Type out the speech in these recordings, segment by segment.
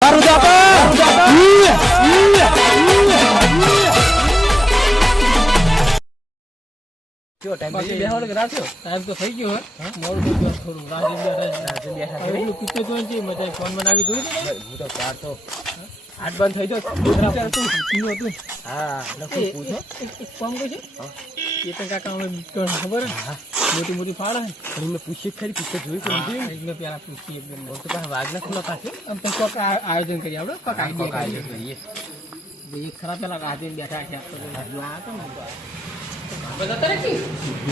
Baru dapat. Iya. જો time થઈ ગયો બેહવાનો કે રાખ્યો ટાઈમ તો થઈ ગયો હે મોડું થઈ ગયું થોડું રાજે બેઠા હવે કીધું તો નથી મજા ફોન માં નાખી દઉં હું તો કાર તો આઠ બંધ થઈ ગયો તું પીવો તું હા લખું પૂછો એક કામ કરજો એ તો કાકા અમે ખબર હે મોટી મોટી ફાળ હે પણ મેં પૂછી ખરી પિક્ચર જોઈ તો એકને પેલા પૂછી એકદમ તો પાસે વાગના ખુલ્લા પાસે આમ તો કોક આયોજન કરી આપણે કોક આયોજન કરીએ એક ખરા પેલા આજે બેઠા છે આપણે આ તો બધા તારે કી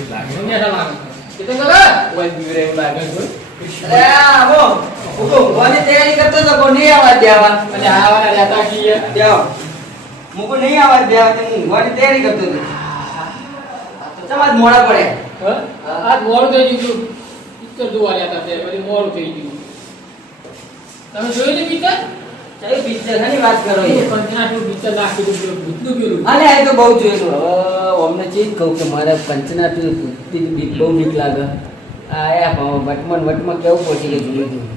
લાગે લાગે કિતને ગલા ઓય બીરે લાગે અરે આવો ઉગો કોની તૈયારી કરતો તો કોની આવાજ દેવા અને આવાના રહેતા કીએ દેવ મુકો નહીં આવાજ દેવા તે હું કોની તૈયારી કરતો તો સમાજ મોડા પડે આજ મોડું થઈ ગયું પિક્ચર જોવા રહ્યા હતા પછી મોડું થઈ ગયું તમે જોયું ને પિક્ચર ચાઈ પિક્ચર ની વાત કરો એ પંચનાટનું પિક્ચર નાખી દીધું ભૂતનું પેલું અરે આ તો બહુ જોયેલું હવે અમને ચીજ કહું કે મારે પંચનાટનું ભૂતની બીક બહુ બીક લાગે આ વટમાં કેવું પહોંચી કે જોયું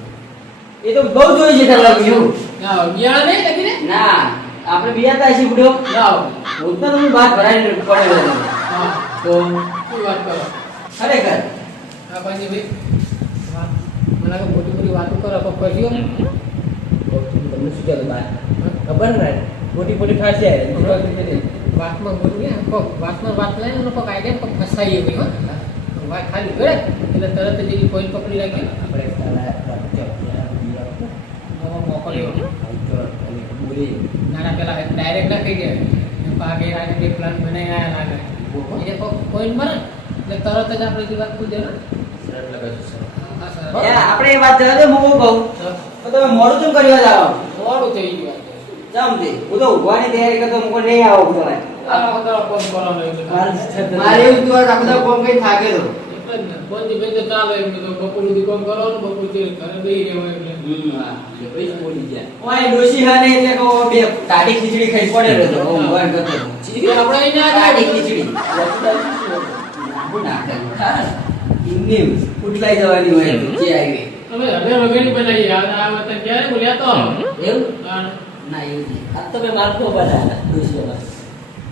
એ તો બહુ જોઈ છે તાર લાગ્યું ના બિયાણા નહીં લગી ને ના આપણે બિયાતા છે બુડો ના ભૂતનો તો વાત ભરાઈને પડેલો હા તો શું વાત કરો ખરેખર હા પછી ભાઈ મને કે મોટી મોટી વાતો કરો તો પછી તમને શું ચાલે બાર ખબર ને મોટી મોટી ફાશે વાતમાં બોલું ને વાતમાં વાત લઈને લોકો કાયદે ફસાઈએ ભાઈ હો વાત ખાલી કરે એટલે તરત જ એની પોઈન્ટ પકડી રાખી આપણે મોકલ્યો બોલી નાના પેલા ડાયરેક્ટ ના કહી દે પાગે રાગે બે પ્લાન બનાવી આયા લાગે એટલે પોઈન્ટ મળે એટલે તરત જ આપણે જે વાત પૂછે ને સરળ લગાવ્યું સર આપણે એ વાત જરા દે હું કહું તો તમે મોડું કેમ કર્યું જાવ મોડું થઈ ગયું જામ દે હું તો ઉભવાની તૈયારી કરતો મુકો નહીં આવો તમે આ બધા કોમ કરવાનો મારે એવું તો આ બધા કોમ કઈ થાકે તો એટલે જ ને કોણ દી બેન તો ચાલે એમ તો બપોરનું દી કોમ કરવાનું બપોર તે ઘરે બેહી રહેવા એટલે હા એટલે ભાઈ બોલી ગયા ઓય ડોશી હાને એટલે કો બે ટાટી ખીચડી ખાઈ પડે રહ્યો તો હું વાન કરતો ચીરી આપણે અહીંયા ટાટી ખીચડી ના ના ઇન્ની ઉઠલાઈ જવાની હોય જે આવી અમે હવે વગેરે બનાવી આ વતન ક્યારે બોલ્યા તો એવું ના એવું આ તો મે મારકો બનાવ્યા દોશી બસ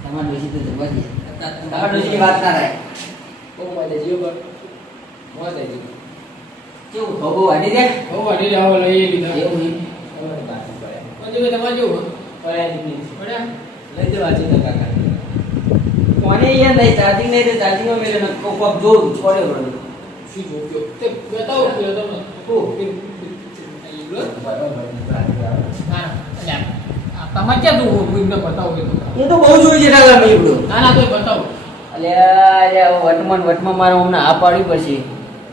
તમાર દોશી તો જવા દે તમાર દોશી વાત ના રહે ઓ મારે જીવ પર મોદે જી કેવું ભગો વાડી દે ભગો વાડી જાવ લઈ લીધા એવું હી તમારે વાત પડે પછી તમારે જેવું પડ્યા નહીં પડ્યા લઈ જવા છે કાકા કોને યાર નહીં ચાર્જિંગ નહીં દે ચાર્જિંગ માં મેલે કોપ જો છોડે પડે શું જોયો તે બતાવો કે તમે કો તમારે ક્યાં તું બતાવો હું તો બહુ જોઈ છે ના મીબડો ના ના તો બતાવો વટમાં મારે હમણાં આ પાડવી પડશે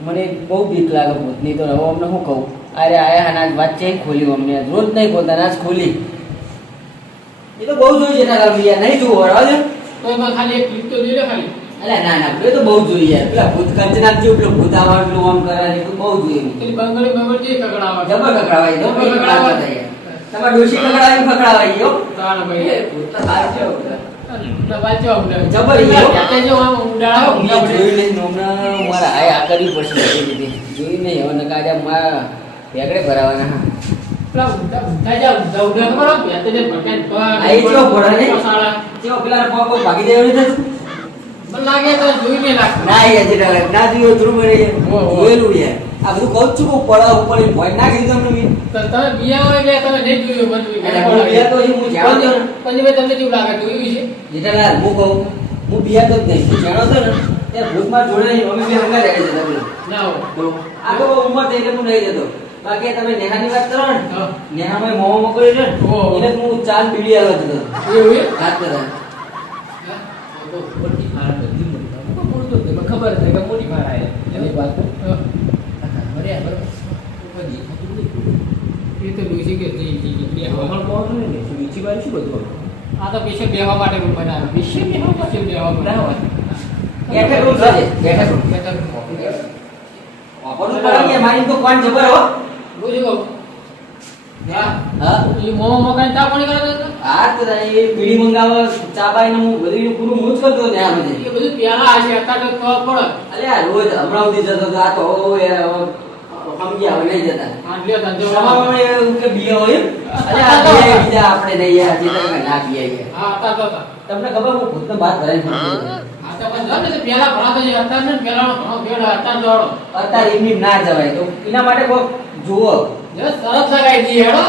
મને બહુ બીક લાગે ભૂતની તો હવે અમને શું કહું અરે આયા અનાજ વાત છે ખોલી અમને રોજ નહીં ખોલતા અનાજ ખોલી એ તો બહુ જોઈ છે ના નહીં જોવો બરાબર તો એમાં ખાલી એક ક્લિપ તો જોઈ લે ખાલી અરે ના ના એ તો બહુ જોઈએ યાર પેલા ભૂત કંચના જો પેલો ભૂત આવવાનું ઓમ કરાય તો બહુ જોઈએ પેલી બંગડી જે કકડાવા જબર કકડાવાય જબર કકડાવા થાય તમાર ડોશી કકડાવી ફકડાવાય ગયો તાણ ભાઈ ભૂત તો બાર છે ના બાચો આપણે જબર યો જાતે જો આમ ઉડાળા જોઈને હમણાં મારા આ કરવી પડશે એ રીતે જોઈને હવે નકાજા મારા ભેગડે ભરાવાના પેલા ઉઠા જાવ દઉડા ખબર જાતે જે ભટકાઈ આઈ જો ભરાને જો પેલા પગ ભાગી દેવાની છે મને લાગે તો જોઈને લાગ ના યાર જેટા ના જોયો ધ્રુવ મને જોયેલું યાર આ બધું કહું છું કે પડા ઉપર ભોય ના કીધું તમને મી તમે બિયા હોય એટલે તમે નહીં જોયું બધું બિયા તો હું જાણો છો પછી ભાઈ તમને કેવું લાગે જોયું છે જેટા હું કહું હું બિયા તો જ નહીં હું જાણો છો ને ત્યાં ભૂતમાં જોડે નહીં મમ્મી બી હંગા રહે છે તમે ના હો આ તો ઉંમર થઈ એટલે હું નહીં જતો બાકી તમે નેહાની વાત કરો ને નેહામાં મોમો મોકલ્યો છે ને એટલે હું ચાલ બીડી આવવા જતો એવું વાત કરે ખબર છે કે મોટી માર આવે એની વાત બરાબર એ તો ડોસી કે બે હમણ કોણ ને બીજી વાર શું બધું આ તો પેશન્ટ બેહવા માટે રૂમ બનાવ્યો પેશન્ટ બેહવા બનાવ્યો બેઠક રૂમ છે બેઠક રૂમ ઓપન પર મારી તો કોણ જબર હો બોલી ગો હા એ મોમો મકાન ચા પાણી કરે તો આ તો એ બીડી મંગાવે ચા પાણી હું બધું પૂરું હું જ કરતો ત્યાં બધે એ બધું પ્યાલા આ છે અત્યારે તો ખબર પડે અલે આ રોજ હમણાં સુધી જતો આ તો સમજી આવે નહીં જતા આ લ્યો ધંધો સમામાં એવું કે બીએ હોય અરે આ બીએ બીજા આપણે નહીં યાર જે તમે ના બીએ હા હતા તમને ખબર હું ખુદનો બાત ભરાઈ આ તો પણ જાને તે પેલા ભણાતો જે હતા ને પેલાનો ઘણો ભેડ હતા જોડો અત્યારે એમની ના જવાય તો એના માટે કોઈ જુઓ જે સરસ લગાઈ દી હેડો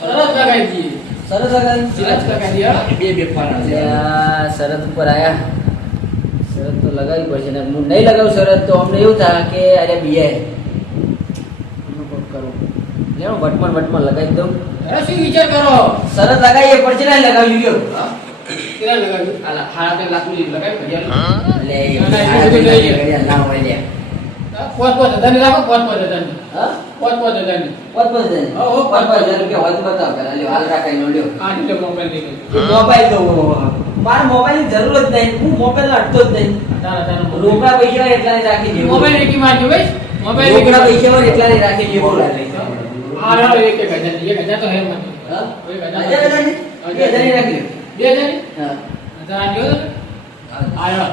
સરસ લગાઈ દી સરસ લગાવી સરસ લગાઈ દી હેડો બે ફાના છે શરત ઉપર આયા શરત તો લગાવવી પડશે ને હું નહીં લગાવું શરત તો અમને એવું થાય કે અરે બીએ કરું લેણો વટમણ લગાવી દઉં અરે શું વિચાર કરો શરત લગાવીએ પડશે ને લગાવી ગયો કેટલા લગાવ્યું આલા હાડા લાખ ની લગાવી લે ના હોય લે પોત ધની રાખો પોત ધની હા પોત ધની પાંચ હજાર ઓહો, 5,000 રૂપિયા હોય તો બતાવ પેલા લ્યો હાલ રાખાઈ નો લ્યો આ એટલે મોબાઈલ દઈ દે મોબાઈલ તો મારે મોબાઈલ ની જરૂર જ નહીં હું મોબાઈલ અડતો જ નહીં તારા રોકડા પૈસા હોય એટલા ની રાખી દે મોબાઈલ એકી મારજો ભાઈ મોબાઈલ રોકડા પૈસા હોય એટલા ની રાખી દે બોલ આ રહ્યો એક હજાર તો હે મને હા એક હજાર ની રાખી લ્યો 2000 હા હજાર આલ્યો આ રહ્યો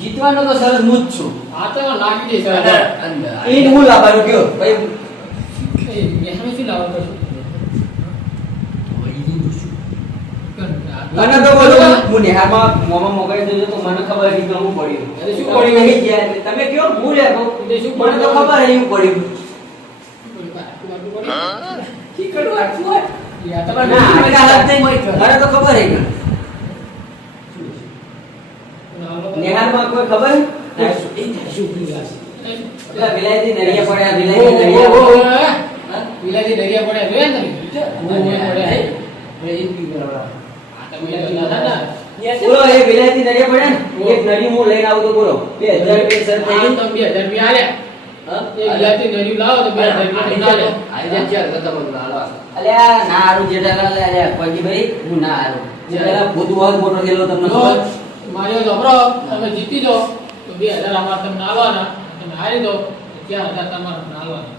જીતવાનો તો સરસ હું જ છું આ તો નાખી દે સર એ હું લાવવાનું કયો ભાઈ એ મેં શું લાવવા પડશે મને તો બોલો હું નેહામાં મોમાં મોબાઈલ જોજો તો મને ખબર હતી કે હું પડ્યું અરે શું તમે પડ્યું? નહીં ગયા એટલે તમે કયો હું લે કહું એટલે શું મને તો પડ્યું? ખબર હતી હું પડ્યું ઠીકડું આટલું હોય યા ના આટલી હાલત નહીં મને તો ખબર હતી નેહામાં કોઈ ખબર પેલા વિલાયતી નરિયા પડ્યા વિલાયતી નરિયા વિલાયતી દરિયા પડ્યા જોયા ને બોલો એ વિલાયતી નરિયા પડ્યા ને એક નરી હું લઈને આવું તો બોલો 2000 રૂપિયા સર થઈ ગઈ. 2000 રૂપિયા આલ્યા હા? એ વિલાયતી નરી લાવો તો 2000 રૂપિયા અલ્યા ના હારું જેઠાલાલ અલ્યા પગીભાઈ હું ના હારું જેઠાલાલ ભૂત બહુ મોટો થયેલો તમને ખબર? મારો જબરો તમે જીતી દો તો 2000 અમારે તમને આલવાના તમે હારી દો તો 4000 તમારે આલવાના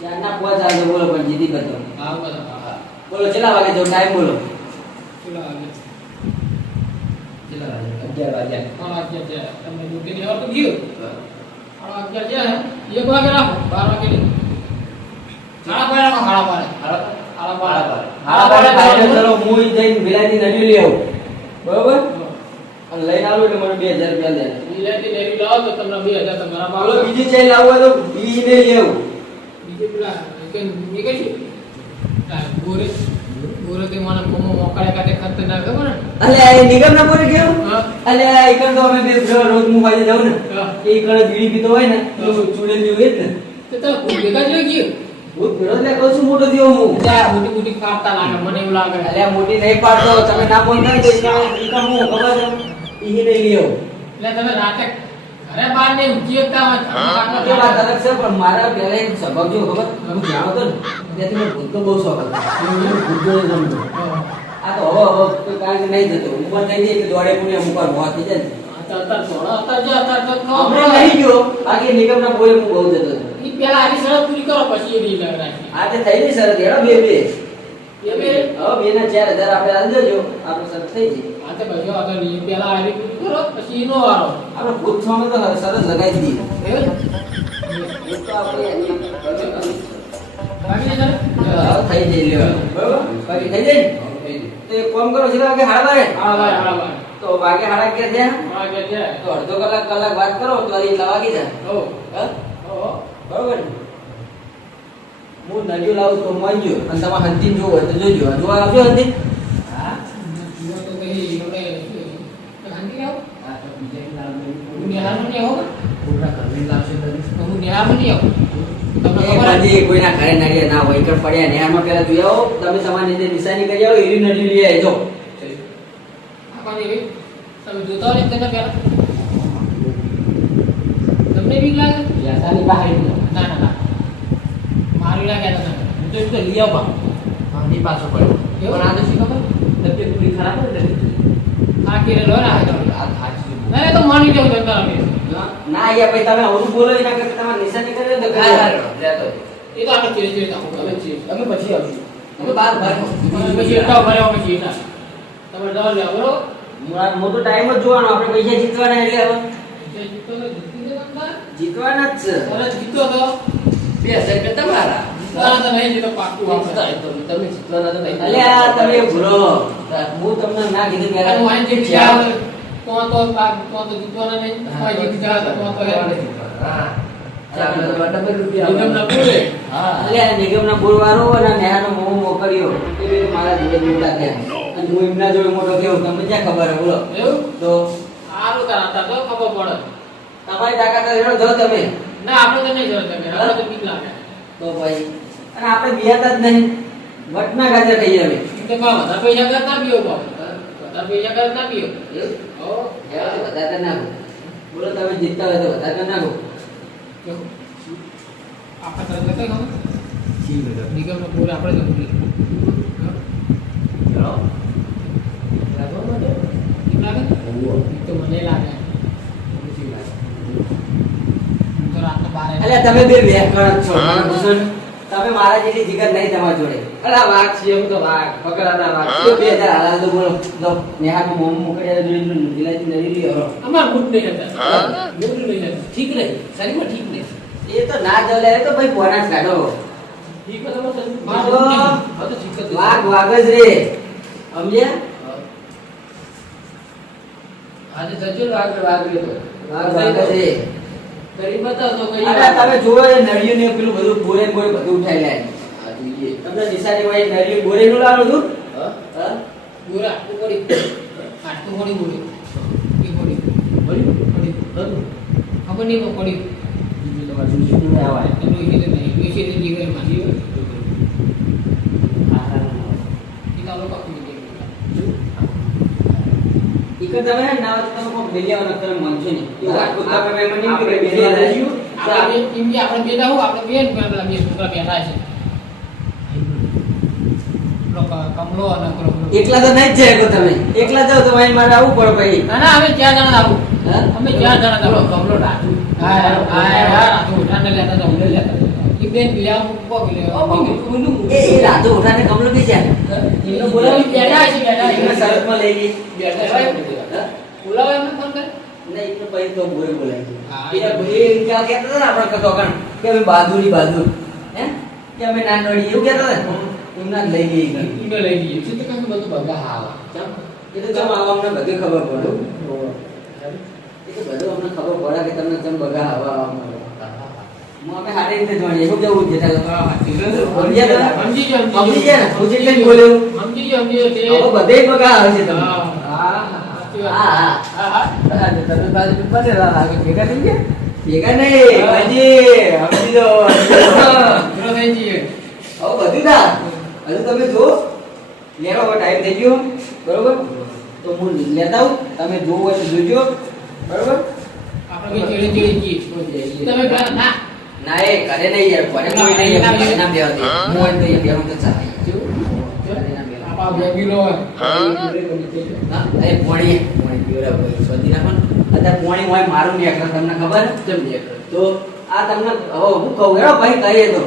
ચારના પાંચ આવજો બોલો પણ જીતી કરતો હા બધા બોલો કેટલા વાગે જો ટાઈમ બોલો કેટલા વાગે કેટલા વાગે 11 વાગ્યા સાડા 11 છે તમને ડ્યુટી ની આવતું ગયું સાડા 11 છે 1 વાગે રાખો 12 વાગે નહીં સાડા 12 રાખો સાડા 12 હારા બારે ચલો હું જઈને વિલાયતી નદી લઈ આવું બરોબર અને લઈને આવું એટલે મને 2000 રૂપિયા દે વિલાયતી નરી લાવો તો તમને 2000 તમારા બોલો પાલો બીજી ચાઈ લાવવા તો બીજી ને લઈ આવું બીજે પેલા કે કઈ ગોરે ગોરે તે મને કોમો મોકળે કાતે ખતરનાક ખબર ને અલે એ નિગમ ના પોરે કેવું હા અલે એકણ તો અમે બે રોજ હું વાજે જાઉં ને હા. એ કણ બીડી પીતો હોય ને તો ચૂડેલી હોય જ ને તે તો ભેગા જોઈ ગયું હું ફેરો ને કહું છું મોટો થયો હું ત્યાં મોટી મોટી કાપતા લાગે મને એવું લાગે અલે આ મોટી નહીં પાડતો તમે ના બોલતા તો એકણ હું ખબર છે ઈ ને લઈ આવું એટલે તમે રાતે ઘરે બહાર ને ઉચીકતા એ વાત અલગ છે પણ મારા પહેલા એક સબક જો ખબર હું જાણતો ને ત્યાંથી મને ભૂત તો બહુ શોખ હતો હું ભૂત જોડે રમતો આ તો હવે તો કારણ કે નહીં જતો ઉપર થઈ જાય કે દોડે પુણે અમુક વાર મોત થઈ જાય ને હમણાં નહીં ગયો બાકી નિગમના બોલે હું બહુ જતો હતો પેલા આની શરત પૂરી કરો પછી એ રીલ રાખી આ તે થઈ ગઈ શરત હેડો બે બે એ બે હવે બે ના 4000 આપણે આલ દેજો આપણે શરત થઈ ગઈ આ તો ભાઈઓ આગળ ઈ પેલા આની પૂરી કરો પછી એનો વારો આપણે ભૂત સામે તો શરત લગાવી દીધી એવું એ તો આપણે એની બાકી ને હવે થઈ જાય લેવા બરોબર બાકી થઈ જાય ને? તો એક કામ કરો છે કે હાડા બારે તો વાગે હાડા કે થયા તો અડધો કલાક વાત કરો તો આ એટલા વાગી જાય હા બરોબર ને? હું નડિયો લાવું તો માંગ્યો અને તમારે હંતીન જોવો હોય તો જોજો જોવા આવજો હંતીન હા હા તો બીજા કે લાવજો કોઈના ઘરે નડિયા ના હોય એકડ પડ્યા નેહામાં પેલા જોઈ આવો તમે તમારી રીતે નિશાની કરી આવો એરી નડિયું લઈ આવજો તમને બીક લાગે યાસાની બહાર ના ના ના મારી લાગે તો હું તો લઈ આવું ની પાછો પડ્યો પણ આ તો શી ખબર તબિયત પૂરી ખરાબ હોય ને આ કેરે લો ના આ થાકી ના તો માની જવું તો તમે ના યાર ભાઈ તમે અવરું બોલો એના કરતા તમારે નિશાની કરે તો લેતો એ તો આપણે ચીરે ચીરે તાકું અમે પછી આવશું અમે બાર ભાઈ પછી એટલા ભર્યા પછી એટલા તમે દવા લેવા બરોબર મોટો ટાઈમ જ જોવાનો આપણે પૈસા જીતવાના એટલે હવે જીતો તો જીતી જવાના જીતવાના જ છે. અરે જીતો તો 2000 રૂપિયા તમારા. જીતવાના તો નહીં જીતો પાક્કું આપણે. તમે જીતવાના તો નહીં. અલ્યા તમે ભૂલો. હું તમને ના કીધું અને પહેલા. વાંચી જીતી જાવ તો જીતવાના નહીં. કોઈ જીતી જાવ તો હા. આપણે તો ડબલ રૂપિયા નિગમ ના પૂરે. હા. અલ્યા નિગમના બોલવાનો અને નેહાનો મોહ મોકલ્યો એ બે મારા જોડે મોટા થયા અને હું એમના જોડે મોટો થયો તમને ક્યાં ખબર હે બોલો એવું તો સારું તારા તો ખબર પડે. તમારી તાકાત રેડો જો તમે ના આપણે તો નહીં જરૂર તમે આપણે તો બીક લાગે. તો ભાઈ અને આપણે બિયાતા જ નહીં વટના ગાજર કહીએ અમે એમ તો ભાવ વધારે પૈસા કરતા પીઓ ભાવ વધારે પૈસા કરતા પીઓ. હો વધારે કરી નાખો બોલો તમે જીતતા હોય તો વધારે કરી નાખો આપણે તરત કઈ ખબર નિગમ નો પૂરે આપણે તો પૂરે. ચલો. બીક લાગે બીક તો મને લાગે. હું તો રાતના 12 અલ્યા તમે બે વેકણ છો ભૂષણ તમે મારા જેટલી જીગર નહીં તમારા જોડે અલા વાઘ છે હું તો વાઘ પકડાના વાઘ. તો 2000 હાલાલ તો બોલો લો નેહાનું મોમ મોકળ્યા જોઈને દિલાથી નડી લ્યો અમાર મૂડ નહીં હતા. મૂડ નહીં હતા. ઠીક નહીં શરીરમાં ઠીક નહીં. એ તો ના ચાલે એ તો ભાઈ બોનસ કાઢો ઠીક હોય તો બસ. હા તો હા તો ઠીક જ. વાઘ વાઘ જ રે સમજ્યા આજે જજો વાઘ વાઘ રહ્યો તો. વાઘ વાઘ જ રે કરી બતાવ તો કઈ. અરે તમે જુઓ એ નળિયું ને પેલું બધું બોરે ને બોરે બધું ઉઠાઈ લે આ જોઈએ. તમને નિશાની હોય નળિયું બોરે નું લાવો છું હા. હા પૂરા આટલું પડી આટલું પડી બોલી એ પડી મળ્યું? પડી હતું. ખબર નહીં પણ પડી બીજું તમારે શું શું આવાય. એનું એ રીતે નહીં એ રીતે જીવન માં જીવ હા હા એ તો લોકો પકડી દે. ઈકર તમે હે ના તો તમે કોઈ બેલિયા ન કરે મન છે ને એ વાત તો તમે મને નહીં કે આપણે બેલિયા બેલિયા લઈ આપણે ઇન્ડિયા આપણે બેઠા હું આપણે બે પેલા બે છોકરા બેઠા છે. લોકો કમલો અને પેલો એકલા તો નહીં જ જાય તમે એકલા જાવ તો અહીં મારે આવવું પડે ભાઈ ના ના અમે 4 જણા આવું હા અમે 4 જણા બોલો આવું કમલો ડાકુ. હા હા તો ઉઠાને લેતા તો ઉલે લેતા એ બેન લ્યા ઉભો ઓ લ્યા ઊંડું. એ રાતો ઉઠાને કમલો કે છે એનો બોલાવી બેઠા છે બેઠા એમને શરતમાં લઈ ગઈ બેઠા હા બોલાવો એમને ફોન કરે નહીં તો પછી તો બોરે બોલાય હા, એ ભાઈ ક્યાં કહેતા હતા ને આપણે કતો કણ કે અમે બહાદુરી બહાદુર હે કે અમે ના નડી એવું કહેતા હતા એમના જ લઈ ગઈ ઈ. ઈને લઈ ગઈ છે તો કાંઈ બધું બગા હાવ ચમ એ તો ચમ આવા અમને બધી ખબર પડે એ તો બધું અમને ખબર પડે કે તમને ચમ બગા હવા આવવા હું અમે હારી રીતે જોડીએ શું કેવું જેઠા સમજ્યા તમે? સમજી ગયો સમજી ગયા ને હું જેટલે જ બોલ્યો સમજી ગયો તે હવે બધે બગા આવે છે તમને હા. હા સાચી વાત. હા હા હા હા તમે બાજુ બનેલા લાગે ભેગા થઈ ગયા ભેગા નહીં હજી સમજી દો પૂરો થઈ જઈએ હવે બધું થા હજુ તમે જો લેરો હવે ટાઈમ થઈ ગયો બરોબર તો હું લેતા આવું તમે જોવો હોય તો જોજો બરોબર આપણે બે ચેડે ચેડે જઈએ તમે પેલા ના ના એ ઘરે નહીં યાર ઘરે કોઈ નહીં યાર ઘરે ના બેહવા દે હું હોય તો અહીંયા બેહું તો ચાલે આપા બેબીનો હા અરે પોણી પીવડા ભાઈ શોધી નાખો ને અત્યારે પોણી હોય મારું નહીં એકલા તમને ખબર કેમ છે? તો આ તમને હવે હું કહું હેડો ભાઈ કહીએ તો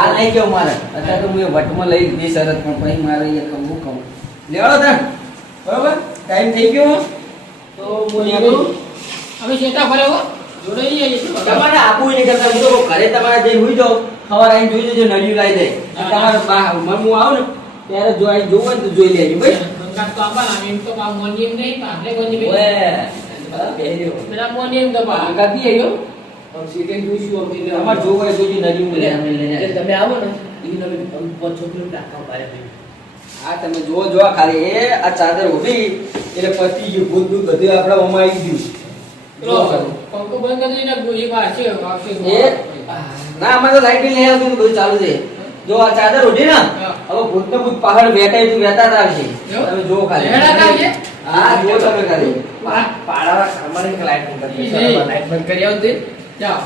આ લઈ ગયો મારે અત્યારે તો હું એ વટમાં લઈ દીધી શરત પણ પછી મારે એ કહું હું કહું લેવડો તને બરોબર ટાઈમ થઈ ગયો તો હું અહીંયા કરું અમે શેતા ફરે હો જોડે જઈએ તમારે આપવું નહીં કરતા હું તો કહું, ઘરે તમારે જઈને હુઈ જાઓ સવારે આવીને જોઈ લેજો નળિયું લાવી દે તમારે હું આવું ને ત્યારે જો આવીને જોવું હોય ને તો જોઈ લેજો ભાઈ બંગાળ તો આંબા ના એમ તો કામ મોની એમ નહીં આપણે કોઈ નહીં ઓએ બેહ્યો પેલા મોની એમ તો બા કાપી આવ્યો. હવે સીધે જોઈશું અમે એટલે તમારે જોવું હોય તો જોજો નળિયું લે અમે લઈને એટલે તમે આવો ને એને તમે 5 છોકરીઓ ટાંકા પાડે ભાઈ. આ તમે જુઓ જો આ ખાલી એ આ ચાદર ઉભી એટલે પતી ગયું ભૂત ભૂત બધું આપણા મોમાં આવી ગયું પેલો પંખો બંધ કરી દઈને ગોળી વાળશે વાળશે એ ના અમારે તો લાઈટ બિલ નહીં આવતું ને બધું ચાલુ છે જો આ ચાદર ઉઠી ને હવે ભૂત ને ભૂત પહાડ વેટાય તું વેતા જ આવશે તમે જુઓ ખાલી વેટાતા આવશે? હા જુઓ તમે ખાલી પાડાવા અમારે એક લાઈટ બંધ કરી ઈ નહીં. લાઈટ બંધ કરી આવજે. જા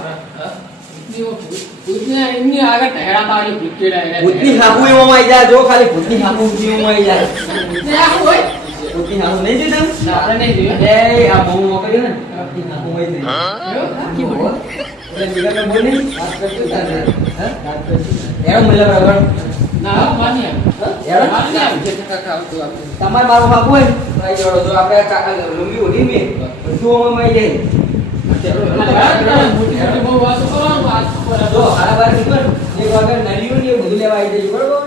ભૂતને એમની આગળ ઠહેરાતા હોય ભૂતકેડા ભૂતની હામુ એમાં આવી જાય જો ખાલી ભૂતની હામુ ઊંચી એમાં આવી જાય ભૂતને આવું હોય ભૂતની હામુ નહીં જોયું તમે? ના, આપણે નહીં જોયું. એ આ બહુ મોકલ્યું ને ભૂતની હામુ આવી જાય એવું? એટલે નિગમને બોલી વાત કરશું તારે હા વાત કરશું એનો મતલબ રગડ ના, માની આવ. એનો માની આવ. તમારે મારું બાપુ હોય તો આવી જોડો જો આપણે કાકા લુંગી ઓઢી મે બધું ઓમાં આવી જાય મોટી મોટી બહુ વાતો કરો વાત જો હાડા બાર કીધું ને, એક વાગે નળિયું ને એ બધું લેવા આવી જજો બરોબર